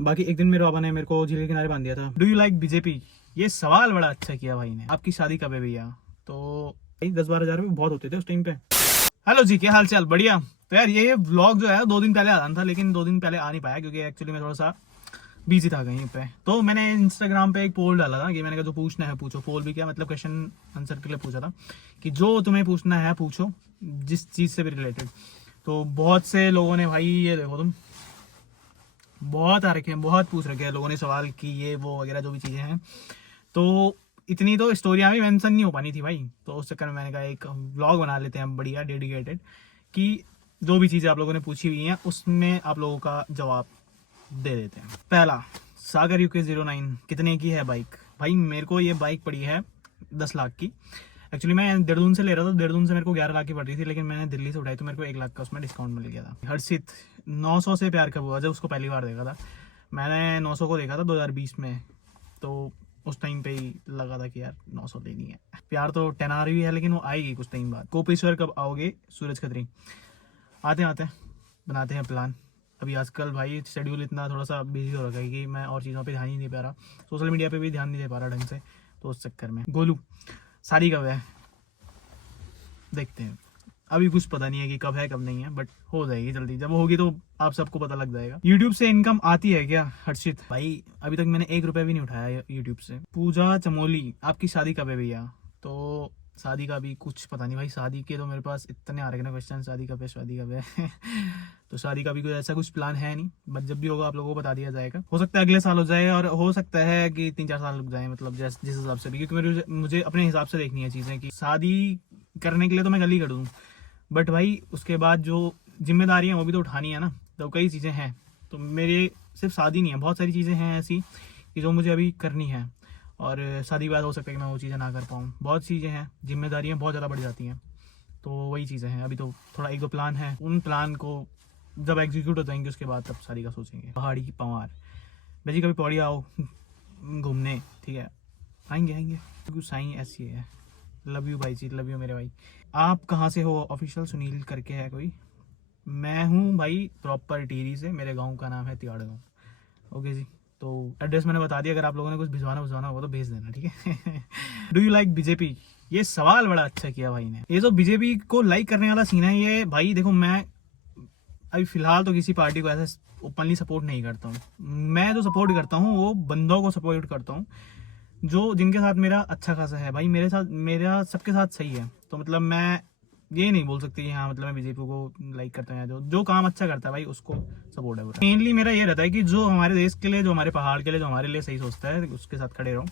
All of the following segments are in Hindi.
बाकी एक दिन मेरे पापा ने मेरे को झील के किनारे बांध दिया था। Do you like BJP? ये सवाल बड़ा अच्छा किया भाई ने। आपकी शादी कब है भैया? तो 10-12 हज़ार रुपये बहुत होते थे उस टाइम पे। हेलो जी, क्या हाल चाल? बढ़िया। तो यार ये व्लॉग जो है 2 दिन पहले आना था, लेकिन 2 दिन पहले आ नहीं पाया क्योंकि एक्चुअली मैं थोड़ा सा बिजी था कहीं पे। तो मैंने इंस्टाग्राम पे एक पोल डाला था कि मैंने कहा जो पूछना है पूछो। पोल भी क्या मतलब, क्वेश्चन आंसर के लिए पूछा था कि जो तुम्हें पूछना है पूछो, जिस चीज़ से भी रिलेटेड। तो बहुत से लोगों ने, भाई ये देखो तुम, बहुत आ रखे हैं, बहुत पूछ रखे हैं लोगों ने सवाल कि ये वो वगैरह जो भी चीज़ें हैं। तो इतनी तो स्टोरियाँ भी मेंशन नहीं हो पानी थी भाई। तो उस चक्कर में मैंने कहा एक व्लॉग बना लेते हैं बढ़िया डेडिकेटेड, कि जो भी चीज़ें आप लोगों ने पूछी हुई हैं उसमें आप लोगों का जवाब दे देते हैं। पहला, सागर UK09 कितने की है बाइक? भाई मेरे को ये बाइक पड़ी है 10 लाख की। एक्चुअली मैं देहरादून से ले रहा था, देहरादून से मेरे को 11 लाख की पड़ रही थी, लेकिन मैंने दिल्ली से उठाई तो मेरे को 1 लाख का उसमें डिस्काउंट मिल गया था। हर्षित 900 से प्यार कब हुआ? जब उसको पहली बार देखा था मैंने, 900 को देखा था 2020 में। तो उस टाइम पे ही लगा था कि यार 900 लेनी है। प्यार तो 10 भी है, लेकिन वो आएगी कुछ टाइम बाद। कोपेश्वर कब आओगे? सूरज खत्री आते आते बनाते हैं प्लान। अभी आजकल भाई शेड्यूल इतना थोड़ा सा बिजी हो रखा है कि मैं और चीज़ों पे ध्यान ही नहीं पा रहा, सोशल मीडिया पे भी ध्यान नहीं दे पा रहा ढंग से। तो उस चक्कर में। गोलू शादी कब है? देखते हैं, अभी कुछ पता नहीं है कि कब है कब नहीं है, बट हो जाएगी जल्दी। जब होगी तो आप सबको पता लग जाएगा। यूट्यूब से इनकम आती है क्या? हर्षित भाई अभी तक मैंने 1 रुपया भी नहीं उठाया यूट्यूब से। पूजा चमोली आपकी शादी कब है भैया? तो शादी का भी कुछ पता नहीं भाई। शादी के तो मेरे पास इतने आ रहे ना क्वेश्चन, शादी कब है शादी कब है तो शादी का भी कोई ऐसा कुछ प्लान है नहीं, बट जब भी होगा आप लोगों को बता दिया जाएगा। हो सकता है अगले साल हो जाए, और हो सकता है कि 3-4 साल रुक जाए, मतलब जिस हिसाब से भी, क्योंकि मुझे अपने हिसाब से देखनी है चीज़ें। कि शादी करने के लिए तो मैं कल ही कर दूँ, बट भाई उसके बाद जो जिम्मेदारियाँ वो भी तो उठानी है ना। तो कई चीज़ें हैं, तो मेरे सिर्फ शादी नहीं है, बहुत सारी चीज़ें हैं ऐसी कि जो मुझे अभी करनी है। और शादी के बाद हो सकता है कि मैं वो चीज़ें ना कर पाऊँ। बहुत चीज़ें हैं, जिम्मेदारियाँ बहुत ज़्यादा बढ़ जाती हैं। तो वही चीज़ें हैं। अभी तो थोड़ा 1-2 प्लान है, उन प्लान को जब एग्जीक्यूट हो जाएंगे उसके बाद तब शादी का सोचेंगे। पहाड़ी की पवार भाई, कभी पौड़ी आओ घूमने, ठीक है? आएंगे आएंगे, क्योंकि साई ऐसी है। लव यू भाई जी, लव यू मेरे भाई। आप कहाँ से हो? ऑफिशियल सुनील करके है कोई। मैं हूँ भाई प्रॉपर टिहरी से, मेरे गांव का नाम है तिवाड़ गाँव। ओके जी, तो एड्रेस मैंने बता दिया। अगर आप लोगों ने कुछ भिजवाना होगा तो भेज देना, ठीक है? Do you like BJP? ये सवाल बड़ा अच्छा किया भाई ने। ये जो बीजेपी को लाइक करने वाला सीन है, ये भाई देखो, मैं अभी फिलहाल तो किसी पार्टी को ऐसे ओपनली सपोर्ट नहीं करता हूँ। मैं जो सपोर्ट करता हूँ वो बंदों को सपोर्ट करता हूँ जो जिनके साथ मेरा अच्छा खासा है। भाई मेरे साथ, मेरा सबके साथ सही है। तो मतलब मैं ये नहीं बोल सकती कि हाँ मतलब मैं बीजेपी को लाइक करता हूँ, या जो जो काम अच्छा करता है भाई उसको सपोर्ट है। मेनली मेरा ये रहता है कि जो हमारे देश के लिए, जो हमारे पहाड़ के लिए, जो हमारे लिए सही सोचता है उसके साथ खड़े रहो।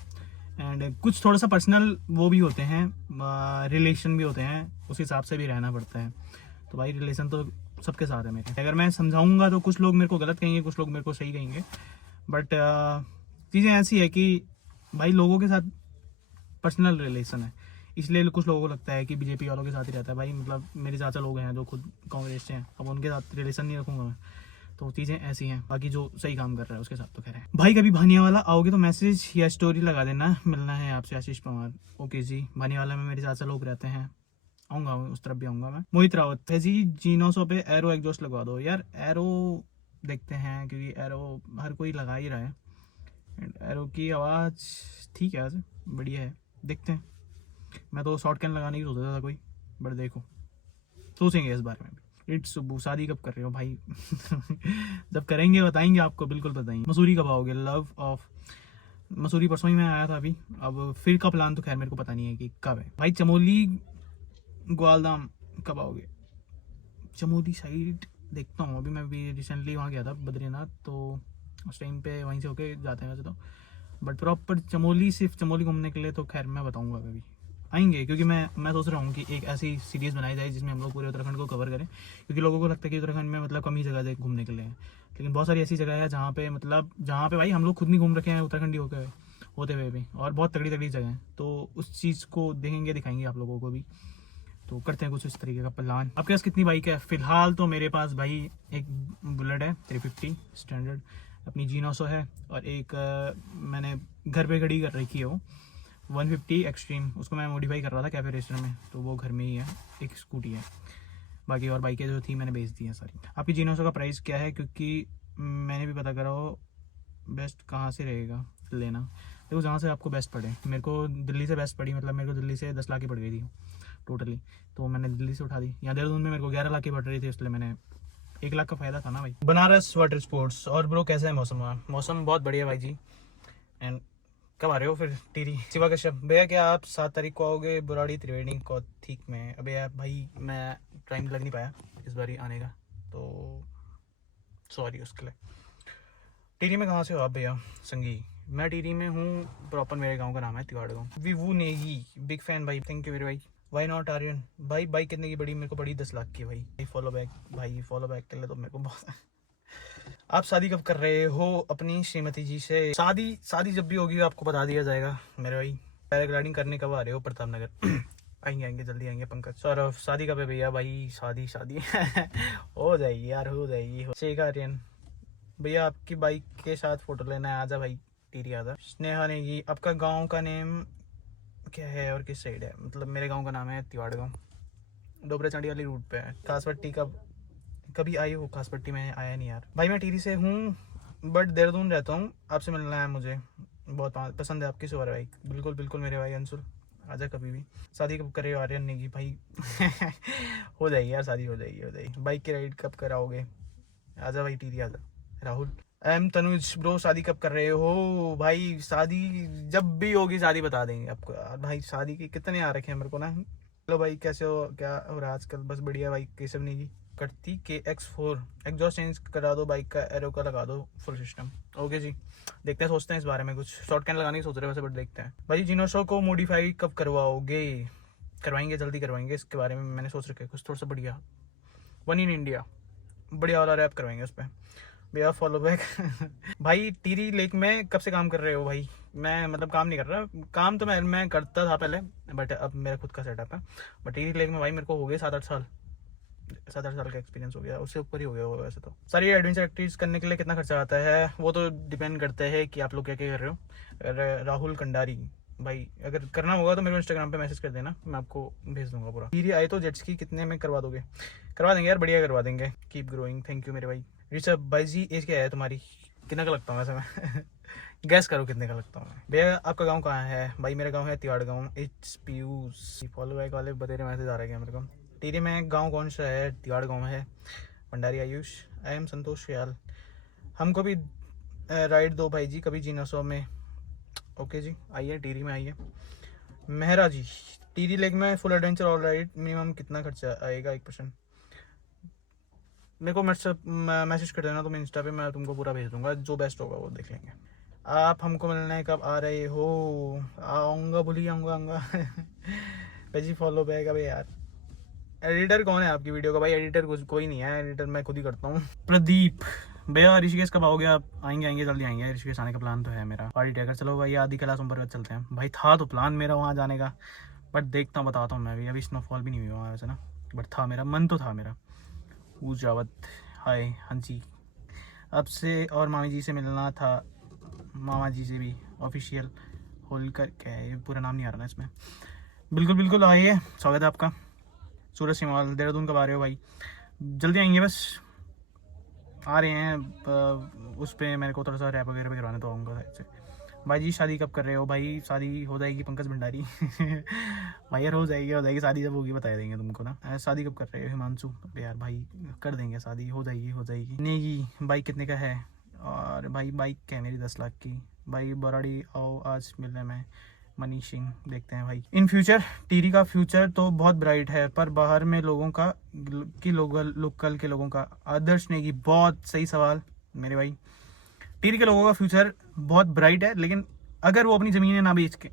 एंड कुछ थोड़ा सा पर्सनल वो भी होते हैं, रिलेशन भी होते हैं, उस हिसाब से भी रहना पड़ता है। तो भाई रिलेशन तो सबके साथ है मेरे। अगर मैं समझाऊंगा तो कुछ लोग मेरे को गलत कहेंगे, कुछ लोग मेरे को सही कहेंगे, बट चीज़ें ऐसी है कि भाई लोगों के साथ पर्सनल रिलेशन है, इसलिए कुछ लोगों को लगता है कि बीजेपी वालों के साथ ही रहता है। भाई मतलब मेरे चाचा लोग हैं जो खुद कांग्रेस से हैं, अब उनके साथ रिलेशन नहीं रखूंगा मैं। तो चीज़ें ऐसी हैं। बाकी जो सही काम कर रहा है उसके साथ तो खैर है। भाई कभी भानियावाला आओगे तो मैसेज या स्टोरी लगा देना, मिलना है आपसे। आशीष पवार ओके जी, भानियावाला में मेरे चाचा लोग रहते हैं, आऊँगा उस तरफ भी आऊँगा मैं। मोहित रावत है जी, G900 पे एरो एग्जॉस्ट लगवा दो। यार एरो देखते हैं, क्योंकि एरो हर कोई लगा ही रहा है। एंड एरो की आवाज़ ठीक है, वैसे बढ़िया है, देखते हैं। मैं तो शॉर्ट कैन लगाने की सोच रहा था कोई, बट देखो सोचेंगे इस बारे में भी। इट्स सुबू, शादी कब कर रहे हो भाई? जब करेंगे बताएंगे आपको, बिल्कुल बताएंगे। मसूरी कब आओगे? लव ऑफ मसूरी परसों ही मैं आया था अभी। अब फिर का प्लान तो खैर मेरे को पता नहीं है कि कब है। भाई चमोली ग्वालदाम कब आओगे? चमोली साइड देखता हूँ। अभी मैं भी रिसेंटली वहाँ गया था बद्रीनाथ, तो उस टाइम पे वहीं से होके जाते हैं वैसे तो। बट प्रॉपर चमोली, सिर्फ चमोली घूमने के लिए तो खैर मैं बताऊँगा कभी आएंगे, क्योंकि मैं सोच रहा हूँ कि एक ऐसी सीरीज़ बनाई जाए जिसमें हम लोग पूरे उत्तराखंड को कवर करें। क्योंकि लोगों को लगता है कि उत्तराखंड में मतलब कम ही जगह है घूमने के लिए, लेकिन बहुत सारी ऐसी जगह है जहाँ पे मतलब जहाँ पे भाई हम लोग खुद नहीं घूम रखे हैं उत्तराखंडी होते हुए भी, और बहुत तगड़ी तगड़ी जगह हैं। तो उस चीज़ को देखेंगे, दिखाएंगे आप लोगों को भी। तो करते हैं कुछ इस तरीके का प्लान। आपके पास कितनी बाइक है? फिलहाल तो मेरे पास भाई एक बुलेट है 350 स्टैंडर्ड, अपनी G900 है, और एक मैंने घर पे खड़ी कर रखी है वो 150 एक्सट्रीम, उसको मैं मॉडिफाई कर रहा था कैफे रेस्टर में, तो वो घर में ही है। एक स्कूटी है, बाकी और बाइकें जो थी मैंने बेच दी हैं सारी। आपकी G900 का प्राइस क्या है? क्योंकि मैंने भी पता करा हो, बेस्ट कहाँ से रहेगा लेना, देखो जहाँ से आपको बेस्ट पड़े। मेरे को दिल्ली से बेस्ट पड़ी, मतलब मेरे को दिल्ली से 10 लाख की पड़ गई थी टोटली, तो मैंने दिल्ली से उठा दी। यहाँ देहरादून में मेरे को 11 लाख की पड़ रही थी, इसलिए मैंने 1 लाख का फ़ायदा था ना भाई। Banaras water sports. और ब्रो कैसा है मौसम वहाँ? मौसम बहुत बढ़िया भाई जी। एंड कब आ रहे हो फिर टिहरी? शिवा कश्यप भैया क्या आप 7 तारीख को आओगे बुराड़ी त्रिवेणी कौथिक में? अबे यार भाई मैं टाइम लग नहीं पाया इस बार आने का, तो सॉरी उसके लिए। टिहरी में कहाँ से हो आप भैया? संगी। मैं टिहरी में हूँ प्रॉपर, मेरे गांव का नाम है तिवाड़ गाँव। विवू नेगी बिग फैन भाई, थैंक यू मेरे भाई। वाई नॉट आर्यन भाई? बाइक कितने की बड़ी? मेरे को बड़ी 10 लाख की भाई। फॉलो बैक भाई, फॉलो बैक कर ले तो मेरे को बहुत। आप शादी कब कर रहे हो अपनी श्रीमती जी से? शादी जब भी होगी आपको बता दिया जाएगा मेरे भाई। पैराग्लाइडिंग करने कब आ रहे हो प्रताप नगर? आएंगे जल्दी आएंगे पंकज। सौरभ शादी कब है भैया? भाई शादी हो जाएगी यार, हो जाएगी। शेख आर्यन भैया आपकी बाइक के साथ फोटो लेना है, आजा भाई टीरी आजा। स्नेहा नेगी आपका गांव का नेम क्या है और किस साइड है? मतलब मेरे गांव का नाम है तिवाड़ गांव, डोबरा चांडी वाली रूट पे है। खासपट्टी कभी आई हो? खासपट्टी में आया नहीं यार भाई। मैं टिहरी से हूँ बट देहरादून रहता हूँ, आपसे मिलना है मुझे, बहुत पसंद है आपकी सोवर भाई। बिल्कुल बिल्कुल मेरे भाई अंशुल, आजा कभी भी। शादी कब कर रहे हो आर्यन नेगी भाई? हो जाएगी यार शादी, हो जाएगी। बाइक की राइड कब कराओगे? आजा भाई टिहरी आजा। राहुल एम तनुज ब्रो शादी कब कर रहे हो भाई? शादी जब भी होगी शादी बता देंगे आपको यार भाई। शादी के कितने आ रखे हैं मेरे को ना। हेलो भाई कैसे हो, क्या हो रहा है आजकल? बस बढ़िया भाई। केशव नेगी करती के X4 एग्जॉस्ट चेंज करा दो, बाइक का एरो का लगा दो फुल सिस्टम। ओके जी, देखते हैं, सोचते हैं इस बारे में कुछ। शॉर्ट कैन लगाने की सोच रहे हैं वैसे, बट देखते हैं भाई। जिनोशो को मॉडिफाई कब करवाओगे? करवाएंगे, जल्दी करवाएंगे। इसके बारे में मैंने सोच रखा है कुछ थोड़ा सा बढ़िया, वन इन इंडिया बढ़िया वाला रैप करवाएंगे उस पर भैया। Follow back. भाई टिहरी लेक में कब से काम कर रहे हो भाई? मैं मतलब काम नहीं कर रहा, काम तो मैं करता था पहले, बट अब मेरा खुद का सेटअप है। बट टिहरी लेक में भाई मेरे को हो गए 7-8 साल का एक्सपीरियंस हो गया, उससे ऊपर ही हो गया होगा वैसे तो। सारी एडवेंचर एक्टिविटीज करने के लिए कितना खर्चा आता है? वो तो डिपेंड करता है कि आप लोग क्या क्या कर रहे हो। राहुल कंडारी भाई अगर करना होगा तो मेरे को इंस्टाग्राम पे मैसेज कर देना, मैं आपको भेज दूंगा पूरा। टिहरी आए तो जेट्स की कितने में करवा दोगे? करवा देंगे यार, बढ़िया करवा देंगे। कीप ग्रोइंग, थैंक यू मेरे भाई। ऋषभ भाई जी एज क्या है तुम्हारी? कितना का लगता हूँ वैसे मैं? गैस करो कितने का लगता हूँ मैं। भैया आपका गांव कहाँ है? भाई मेरा गांव है तिवाड़ गांव। इट्स पीयूष। फॉलो बैक वाले बतेरे मैसेज आ रहे हैं मेरे को। टिहरी में गांव कौन सा है? तिवाड़ गांव है। भंडारी आयुष। आई एम संतोष ख्याल। हमको भी राइड दो भाई जी कभी जिनोसो में। ओके जी आइए टिहरी में आइए। मेहरा जी टिहरी लेक में full adventure all ride minimum कितना खर्चा आएगा? 1%। मेरे को मैसेज कर देना, तो मैं इंस्टा पे मैं तुमको पूरा भेज दूंगा, जो बेस्ट होगा वो देख लेंगे। आप हमको मिलने कब आ रहे हो? आऊँगा, भूल ही आऊँगा। भाई फॉलो बैक। अबे यार एडिटर कौन है आपकी वीडियो का? भाई एडिटर कोई नहीं है, एडिटर मैं खुद ही करता हूँ। प्रदीप भैया ऋषिकेश कब आओगे आप? आएंगे जल्दी आएंगे। ऋषिकेश आने का प्लान तो है मेरा। पार्टी टैकर चलो भाई, आदि कला सोमवार चलते हैं भाई। था तो प्लान मेरा वहाँ जाने का, बट देखता हूँ, बताता हूँ मैं भी। अभी स्नोफॉल भी नहीं हुआ वैसे ना, बट था मेरा मन तो था मेरा। पूजावत हाय। हाँ जी आपसे और मामी जी से मिलना था, मामा जी से भी। ऑफिशियल होलकर क्या है, ये पूरा नाम नहीं आ रहा ना इसमें। बिल्कुल बिल्कुल आइए, स्वागत है आपका। सूरज सिमाल देहरादून कब आ रहे हो भाई? जल्दी आएंगे बस, आ रहे हैं। उस पर मेरे को थोड़ा सा रैप वगैरह भी करवाने तो आऊँगा शायद से। भाई जी शादी कब कर रहे हो भाई? शादी हो जाएगी पंकज भंडारी। भाई यार हो जाएगी शादी, जब होगी बता देंगे तुमको ना। शादी कब कर रहे हो हिमांशु? यार भाई कर देंगे शादी, हो जाएगी। नेगी बाइक कितने का है? और भाई बाइक क्या है मेरी 10 लाख की। भाई बोराड़ी आओ आज मिलने में। मनीष सिंह देखते हैं भाई। इन फ्यूचर टिहरी का फ्यूचर तो बहुत ब्राइट है, पर बाहर में लोगों का लोकल के लोगों का। आदर्श नेगी बहुत सही सवाल मेरे भाई। टिहरी के लोगों का फ्यूचर बहुत ब्राइट है, लेकिन अगर वो अपनी ज़मीनें ना बेच के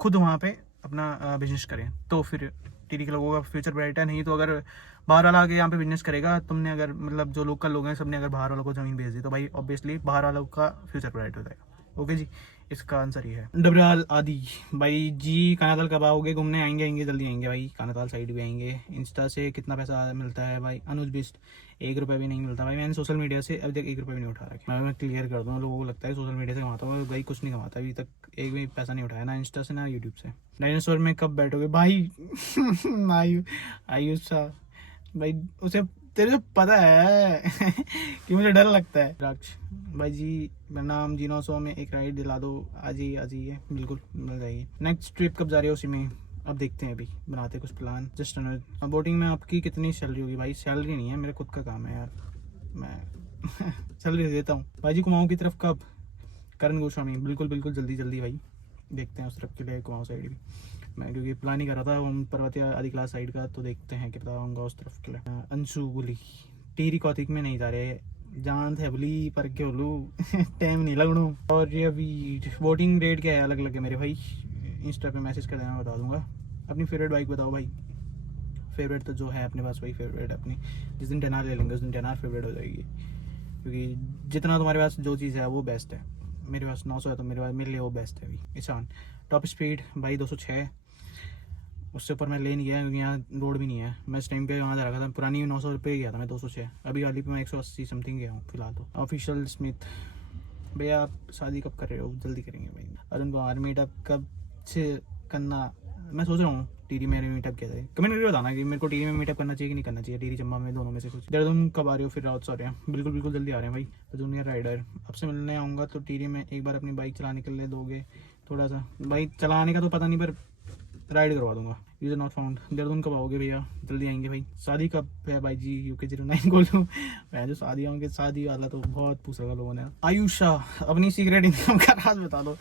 खुद वहाँ पे अपना बिजनेस करें तो फिर टिहरी के लोगों का फ्यूचर ब्राइट है। नहीं तो अगर बाहर वाला आके यहाँ पे बिजनेस करेगा, तुमने अगर मतलब जो लोकल लोग हैं सबने अगर बाहर वालों को ज़मीन बेच दी, तो भाई ऑब्वियसली बाहर वालों का फ्यूचर ब्राइट हो जाएगा। ओके जी, इसका आंसर ये है। डबराल आदि भाई जी कानाताल कब आओगे घूमने? आएंगे जल्दी आएंगे भाई, कानाताल साइड भी आएंगे। इंस्टा से कितना पैसा मिलता है भाई? अनुज बिस्ट 1 रुपये भी नहीं मिलता भाई। मैंने सोशल मीडिया से अभी तक 1 रुपये भी नहीं उठा रखा। मैं क्लियर कर दूँ, लोगों को लगता है सोशल मीडिया से कमाता हूँ, भाई कुछ नहीं कमाता अभी तक, एक भी पैसा नहीं उठाया ना इंस्टा से ना यूट्यूब से। डायनासोर में कब बैठोगे भाई? आयुष भाई उसे तेरे को पता है कि मुझे डर लगता है। राज भाई जी मेरा नाम जी 900 में एक राइड दिला दो, आज ही है, बिल्कुल मिल जाएगी। नेक्स्ट ट्रिप कब जा रहे हो उसी में अब देखते हैं, अभी बनाते कुछ प्लान। जस्ट बोटिंग में आपकी कितनी सैलरी होगी? भाई सैलरी नहीं है, मेरे खुद का काम है यार, मैं सैलरी देता हूँ। भाई जी कुमाऊँ की तरफ कब? करण गोस्वामी बिल्कुल बिल्कुल जल्दी जल्दी भाई, देखते हैं उस तरफ के लिए कुमाऊँ साइड भी। मैं क्योंकि प्लान ही कर रहा था हम पर्वतीय आदि क्लास साइड का, तो देखते हैं कितना आऊँगा उस तरफ के लिए। अंशु बोली टीरी कौतिक में नहीं जा रहे, जान थे बोली पर के बोलू टाइम नहीं लगनो। और ये अभी वोटिंग रेट क्या है अलग अलग है मेरे भाई, इंस्टा पे मैसेज कर देना, बता दूंगा। अपनी फेवरेट बाइक बताओ भाई। फेवरेट तो जो है अपने पास वही फेवरेट है अपनी, जिस दिन टेनार ले लेंगे उस दिन टेनार फेवरेट हो जाएगी, क्योंकि जितना तुम्हारे पास जो चीज़ है वो बेस्ट है। मेरे पास 900 है तो मेरे लिए वो बेस्ट है अभी। ईशान टॉप स्पीड भाई 206, उससे ऊपर मैं ले नहीं गया क्योंकि यहाँ रोड भी नहीं है। मैं इस टाइम पे वहाँ जा रखा था, पुरानी 900 रुपये गया था मैं, 206। अभी वाली पे मैं 180 समथिंग गया हूँ फिलहाल तो। ऑफिशियल स्मिथ भैया आप शादी कब कर रहे हो? जल्दी करेंगे भाई। अरुण कुमार मीटअप कब से करना? मैं सोच रहा हूँ टीरी में मीटअप किया जाए। कमेंट करके बताना कि मेरे को टीरी में मीटअप करना चाहिए कि नहीं करना चाहिए, टीरी चंबा में, दोनों में से कुछ। देहरादून कब आ रहे हो फिर? राउत आ रहे हैं, बिल्कुल बिल्कुल जल्दी आ रहे हैं भाई। जूनियर राइडर आपसे मिलने आऊँगा तो टीरी में एक बार अपनी बाइक चलाने के लिए दोगे थोड़ा सा? बाइक चलाने का तो पता नहीं पर राइड करवा दूंगा। User not found. देहरादून कब आओगे भैया? जल्दी आएंगे भाई। शादी कब है भाई जी? यूके 09 बोलूँ मैं, जो शादी होंगे शादी वाला तो बहुत पूछ रहा लोगों ने। आयुषा अपनी सीक्रेट इनकम का राज बता दो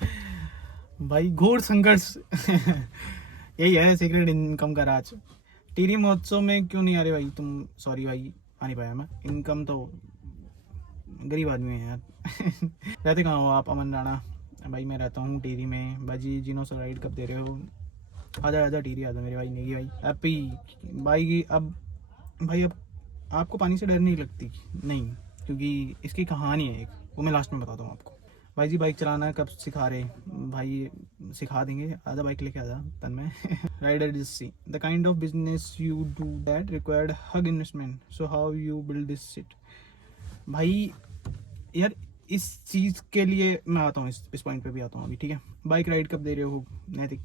भाई। घोर संघर्ष यही है सीक्रेट इनकम का राज। टीरी महोत्सव में क्यों नहीं आ रहे भाई तुम? सॉरी भाई आ नहीं पाया मैं, इनकम तो गरीब आदमी है यार रहते कहाँ हो आप? अमन राणा भाई मैं रहता हूँ टीरी में। बाजी जिनों से राइड कब दे रहे हो? आजा आजा टीरी आजा मेरे भाई, नेगी भाई हैप्पी भाई की। अब भाई अब आपको पानी से डर नहीं लगती? नहीं, क्योंकि इसकी कहानी है एक, वो मैं लास्ट में बताता हूँ आपको। भाई जी बाइक चलाना कब सिखा रहे? भाई सिखा देंगे, आजा बाइक लेके आजा तन में राइडर जस्सी the kind of business you do that required huge investment, so how you build this sit? भाई यार इस चीज़ के लिए मैं आता हूँ, इस पॉइंट पे भी आता हूँ अभी, ठीक है। बाइक राइड कब दे रहे हो? नैतिक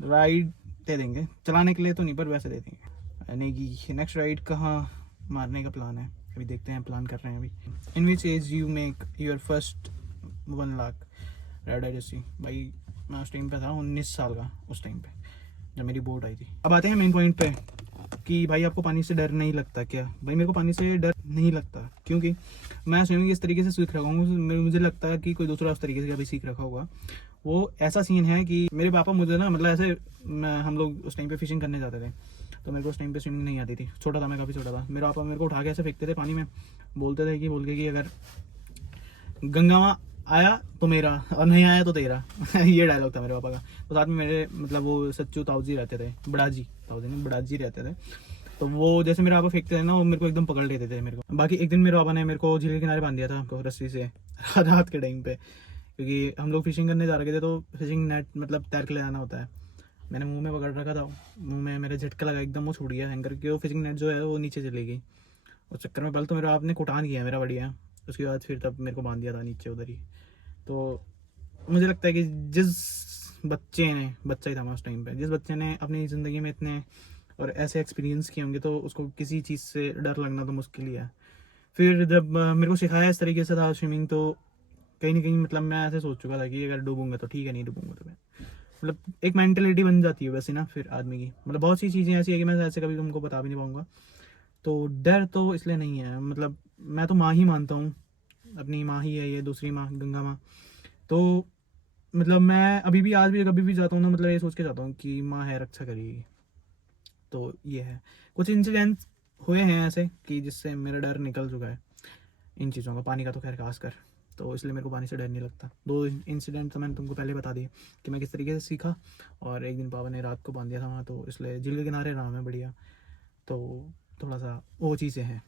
राइड दे देंगे, चलाने के लिए तो नहीं पर वैसे दे देंगे। नेगी नेक्स्ट राइड कहाँ मारने का प्लान है? अभी देखते हैं, प्लान कर रहे हैं अभी। In which age you make your first 1 lakh ride जैसी? भाई मैं उस टाइम पे था 19 साल का, उस टाइम पे जब मेरी बोट आई थी। अब आते हैं मेन पॉइंट पे कि भाई आपको पानी से डर नहीं लगता क्या? भाई मेरे को पानी से डर नहीं लगता, क्योंकि मैं स्विमिंग इस तरीके से सीख रखा हूँ, मुझे लगता है कि कोई दूसरा उस तरीके से कभी सीख रखा होगा। वो ऐसा सीन है कि मेरे पापा मुझे ना, मतलब ऐसे हम लोग उस टाइम पे फिशिंग करने जाते थे, तो मेरे को उस टाइम पे स्विमिंग नहीं आती थी, छोटा था मैं, काफ़ी छोटा था। मेरे पापा मेरे को उठा के ऐसे फेंकते थे पानी में, बोलते थे कि अगर गंगा माँ आया तो मेरा और नहीं आया तो तेरा ये डायलॉग था मेरे पापा का। तो साथ में मेरे मतलब वो सच्चू ताऊजी रहते थे, बड़ाजी ताऊजी नहीं बड़ाजी रहते थे, तो वो जैसे मेरे पापा फेंकते थे ना, वो मेरे को एकदम पकड़ लेते थे मेरे को। बाकी एक दिन मेरे पापा ने मेरे को झील के किनारे बांध दिया था रस्सी से रात के टाइम पे, क्योंकि हम लोग फिशिंग करने जा रहे थे, तो फिशिंग नेट मतलब तैर के ले जाना होता है। मैंने मुंह में पकड़ रखा था, मुंह में मेरे झटका लगा एकदम, वो छूट गया हैंगर के, वो फिशिंग नेट जो है वो नीचे चली गई। उस चक्कर में पहले तो मेरे आपने कुटान किया मेरा बढ़िया, उसके बाद फिर तब मेरे को बांध दिया था नीचे उधर ही। तो मुझे लगता है कि जिस बच्चा ही था मैं उस टाइम पे, जिस बच्चे ने अपनी ज़िंदगी में इतने और ऐसे एक्सपीरियंस किए होंगे, तो उसको किसी चीज़ से डर लगना तो मुश्किल ही है। फिर जब मेरे को सिखाया इस तरीके से था स्विमिंग, तो कहीं ना कहीं मतलब मैं ऐसे सोच चुका था कि अगर डूबूंगा तो ठीक है, नहीं डूबूंगा तो मैं, मतलब एक मेंटेलिटी बन जाती है वैसे ना फिर आदमी की। मतलब बहुत सी चीज़ें ऐसी है कि मैं ऐसे कभी तुमको बता भी नहीं पाऊंगा। तो डर तो इसलिए नहीं है, मतलब मैं तो माँ ही मानता हूँ, अपनी माँ ही है ये, दूसरी माँ गंगा माँ। तो मतलब मैं अभी भी, आज भी कभी भी जाता हूँ ना, मतलब ये सोच के जाता हूँ कि माँ है, रक्षा करेगी। तो ये है, कुछ इंसिडेंट्स हुए हैं ऐसे कि जिससे मेरा डर निकल चुका है इन चीज़ों का, पानी का तो खैर खास कर, तो इसलिए मेरे को पानी से डर नहीं लगता। 2 इंसिडेंट तो मैंने तुमको पहले बता दिए कि मैं किस तरीके से सीखा, और एक दिन पापा ने रात को बांध दिया था वहाँ, तो इसलिए झील के किनारे रहा मैं बढ़िया। तो थोड़ा सा वो चीज़ें हैं।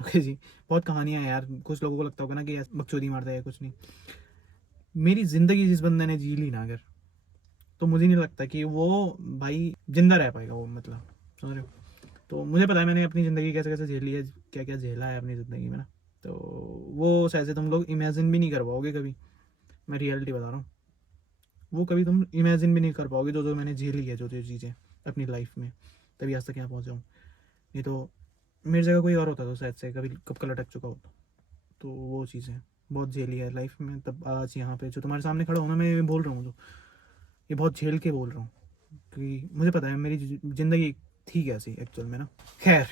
ओके जी, बहुत कहानियाँ हैं यार। कुछ लोगों को लगता होगा ना कि बकचोदी मारता है, कुछ नहीं। मेरी ज़िंदगी जिस बंदे ने जी ली ना अगर, तो मुझे नहीं लगता कि वो भाई जिंदा रह पाएगा वो, मतलब समझ रहे हो। तो मुझे पता है मैंने अपनी ज़िंदगी कैसे कैसे झेली है, क्या क्या झेला है अपनी ज़िंदगी में ना, तो वो शायद से तुम लोग इमेजिन भी नहीं कर पाओगे कभी। मैं रियलिटी बता रहा हूँ, वो कभी तुम इमेजिन भी नहीं कर पाओगे जो मैंने झेली है, जो चीज़ें अपनी लाइफ में, तभी आज तक यहाँ पहुँचा हूँ। नहीं तो मेरी जगह कोई और होता तो शायद से कभी कब का लटक चुका होता। तो वो चीज़ें बहुत झेली है लाइफ में, तब आज यहाँ पे जो तुम्हारे सामने खड़ा हूँ ना, मैं बोल रहा हूँ जो ये बहुत झेल के बोल रहा हूँ, क्योंकि मुझे पता है मेरी ज़िंदगी थी कैसी एक्चुअल में ना। खैर,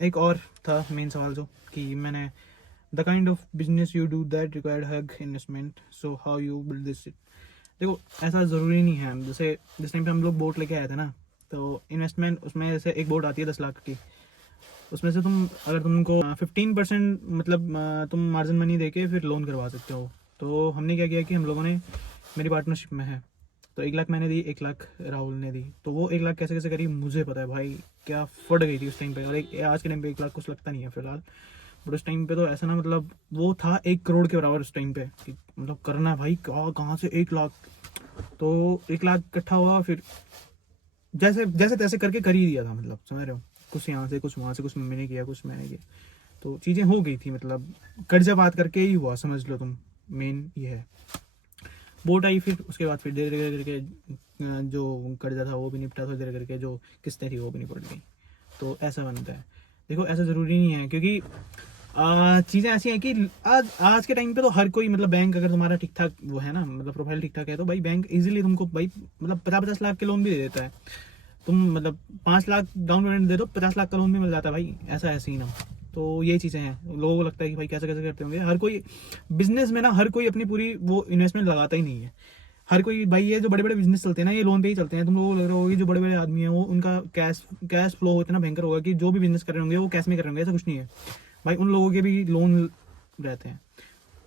एक और था मेन सवाल जो कि मैंने the kind of business you do that required huge investment, so how you build this it. देखो, ऐसा ज़रूरी नहीं है। जैसे जिस टाइम पे हम लोग बोट लेके आए थे ना, तो इन्वेस्टमेंट उसमें जैसे एक बोट आती है 10 लाख की, उसमें से तुम अगर तुमको 15% मतलब तुम मार्जिन मनी देके फिर लोन करवा सकते हो। तो हमने क्या किया कि हम लोगों ने, मेरी पार्टनरशिप में है, तो 1 लाख मैंने दी, 1 लाख राहुल ने दी। तो वो 1 लाख कैसे कैसे करी मुझे पता है भाई, क्या फट गई थी उस टाइम पे। और आज के टाइम पे 1 लाख कुछ लगता नहीं है फिलहाल, बट उस टाइम पे तो ऐसा ना, मतलब वो था 1 करोड़ के बराबर उस टाइम पे कि मतलब करना भाई, कहाँ से 1 लाख। तो 1 लाख इकट्ठा हुआ, फिर जैसे जैसे तैसे करके कर ही दिया था, मतलब समझ रहे हो, कुछ यहाँ से कुछ वहाँ से, कुछ मम्मी ने किया कुछ मैंने किया, तो चीज़ें हो गई थी। मतलब कर्जा बात करके ही हुआ, समझ लो तुम, मेन ये है। बोट आई, फिर उसके बाद फिर धीरे धीरे करके जो कर्जा था वो भी निपटा, तो धीरे करके जो किस्तें थी वो भी निपट गई। तो ऐसा बनता है। देखो, ऐसा ज़रूरी नहीं है, क्योंकि चीज़ें ऐसी हैं कि आज आज के टाइम पे तो हर कोई, मतलब बैंक अगर तुम्हारा ठीक ठाक वो है ना, मतलब प्रोफाइल ठीक ठाक है, तो भाई बैंक इजीली तुमको भाई मतलब 50-50 लाख के लोन भी दे देता है। तुम मतलब 5 लाख डाउन पेमेंट दे दो, 50 लाख का लोन भी मिल जाता है भाई, ऐसा है सीन। तो ये चीज़ें हैं, लोगों को लगता है कि भाई कैसे कैसे करते होंगे। हर कोई बिजनेस में ना, हर कोई अपनी पूरी वो इन्वेस्टमेंट लगाता ही नहीं है। हर कोई भाई, ये जो बड़े बड़े बिजनेस चलते हैं ना, ये लोन पे ही चलते हैं। तुम लोगों को लग रहा होगा कि जो बड़े बड़े आदमी हैं वो उनका कैश फ्लो होता है ना, भयंकर होगा कि जो भी बिजनेस कर रहे होंगे वो कैश में कर रहे होंगे, ऐसा कुछ नहीं है भाई। उन लोगों के भी लोन रहते हैं।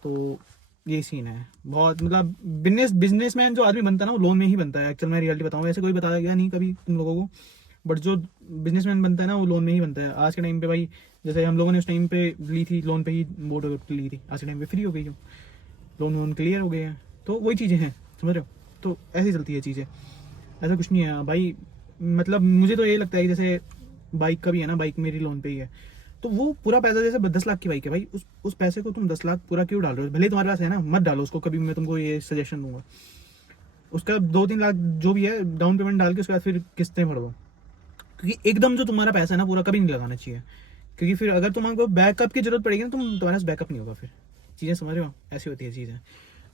तो ये सीन है बहुत, मतलब बिजनेसमैन जो आदमी बनता है ना, वो लोन में ही बनता है एक्चुअल में। रियलिटी बताऊँ, ऐसे कोई बताया गया नहीं कभी तुम लोगों को, बट जो बिजनेसमैन बनता है ना, वो लोन में ही बनता है। आज के टाइम पे भाई, जैसे हम लोगों ने उस टाइम पे ली थी लोन पे ही बोट ली थी, आज के टाइम पे फ्री हो गई हो, लोन वोन क्लियर हो गए हैं। तो वही चीज़ें हैं, समझ रहे हो। तो ऐसी चलती है चीज़ें, ऐसा कुछ नहीं है भाई। मतलब मुझे तो ये लगता है कि जैसे बाइक का भी है ना, बाइक मेरी लोन पे ही है, तो वो पूरा पैसा, जैसे 10 लाख की बाइक है भाई, उस पैसे को तुम 10 लाख पूरा क्यों डाल रहे हो? भले ही तुम्हारे पास है ना, मत डालो उसको कभी, मैं तुमको ये सजेशन दूंगा। उसका 2-3 लाख जो भी है डाउन पेमेंट डाल के उसके बाद फिर किस्तें भर दो, क्योंकि एकदम जो तुम्हारा पैसा है ना पूरा कभी नहीं लगाना चाहिए। क्योंकि फिर अगर तुम्हारे बैकअप की जरूरत पड़ेगी ना, तुम्हारे पास बैकअप नहीं होगा फिर। चीज़ें समझ रहे हो, ऐसी होती है चीज़ें।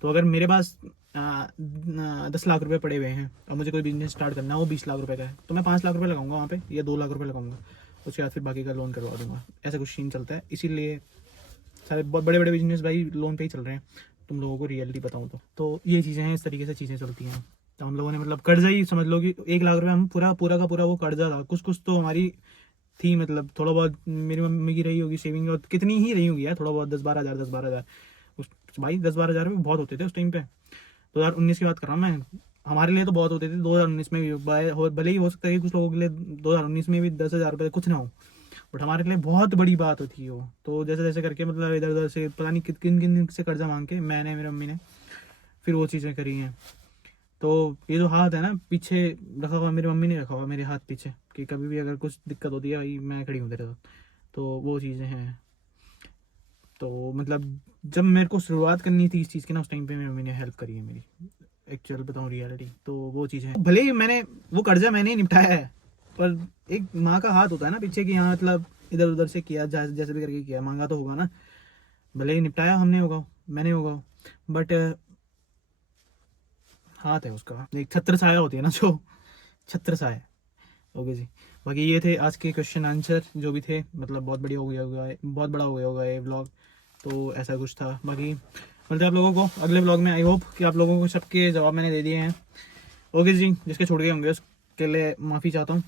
तो अगर मेरे पास 10 लाख रुपए पड़े हुए हैं और मुझे कोई बिजनेस स्टार्ट करना है, वो 20 लाख रुपए का है, तो मैं 5 लाख रुपए लगाऊंगा वहाँ पे, या 2 लाख रुपए लगाऊंगा, उसके बाद फिर बाकी का लोन करवा दूंगा। ऐसा कुछ सीन चलता है, इसीलिए सारे बहुत बड़े बड़े बिजनेस भाई लोन पे ही चल रहे हैं। तुम लोगों को रियलिटी बताऊँ तो ये चीज़ें हैं, इस तरीके से चीज़ें चलती हैं। तो हम लोगों ने मतलब कर्जा ही समझ लो कि 1 लाख रुपए हम पूरा पूरा का पूरा वो कर्जा था। कुछ कुछ तो हमारी थी, मतलब थोड़ा बहुत मेरी मम्मी की रही होगी सेविंग, और कितनी ही रही होगी यार, थोड़ा बहुत 10-12 हज़ार, 10-12 हज़ार उस भाई 10-12 हज़ार भी बहुत होते थे उस टाइम पे। 2019 की बात कर रहा हूँ मैं, हमारे लिए तो बहुत होते थे। 2019 में भी भले ही हो सकता है कि कुछ लोगों के लिए 2019 में भी 10 हज़ार रुपये कुछ ना हो, बट हमारे लिए बहुत बड़ी बात होती है वो। तो जैसे जैसे करके मतलब इधर उधर से पता नहीं किन किन से कर्जा मांग के मैंने, मेरी मम्मी ने फिर वो चीज़ें करी हैं। तो ये जो हाथ है ना पीछे रखा हुआ, मेरी मम्मी ने रखा हुआ मेरे हाथ पीछे, कि कभी भी अगर कुछ दिक्कत होती है भाई मैं खड़ी हूँ तेरे साथ। तो वो चीज़ें हैं। तो मतलब जब मेरे को शुरुआत करनी थी इस चीज़ की ना, उस टाइम पे मेरी मम्मी ने हेल्प करी है मेरी, एक्चुअल बताऊँ रियलिटी। तो वो चीज़ है, भले ही मैंने वो कर्जा मैंने ही निपटाया है, पर एक माँ का हाथ होता है ना पीछे, कि हाँ मतलब इधर उधर से किया, जैसे भी करके किया, मांगा तो होगा ना, भले ही निपटाया हमने होगा, मैंने होगा, बट हाथ है उसका, एक छत्र छाया होती है ना, जो छत्र छाया। ओके जी, बाकी ये थे आज के क्वेश्चन आंसर जो भी थे, मतलब बहुत बढ़िया हो गया होगा, बहुत बड़ा हो गया होगा ये व्लॉग। तो ऐसा कुछ था। बाकी मिलते हैं आप लोगों को अगले व्लॉग में। आई होप कि आप लोगों को सबके जवाब मैंने दे दिए हैं। ओके जी, जिसके छूट गए होंगे उसके लिए माफ़ी चाहता हूँ।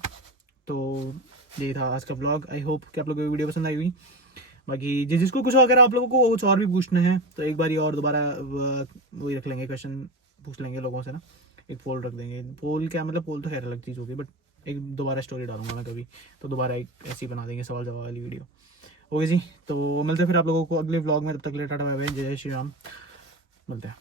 तो ये था आज का व्लॉग। आई होप कि आप लोगों को वीडियो पसंद आई हुई। बाकी जिसको कुछ अगर आप लोगों को कुछ और भी पूछना है तो एक बार और दोबारा वही रख लेंगे, क्वेश्चन पूछ लेंगे लोगों से ना, एक पोल रख देंगे। पोल क्या मतलब, पोल तो खैर अलग चीज़ होगी, बट एक दोबारा स्टोरी डालूंगा मैं कभी, तो दोबारा एक ऐसी बना देंगे सवाल जवाब वाली वीडियो। ओके जी, तो मिलते हैं फिर आप लोगों को अगले व्लॉग में। तब तक के लिए टाटा बाय बाय, जय श्री राम, मिलते हैं।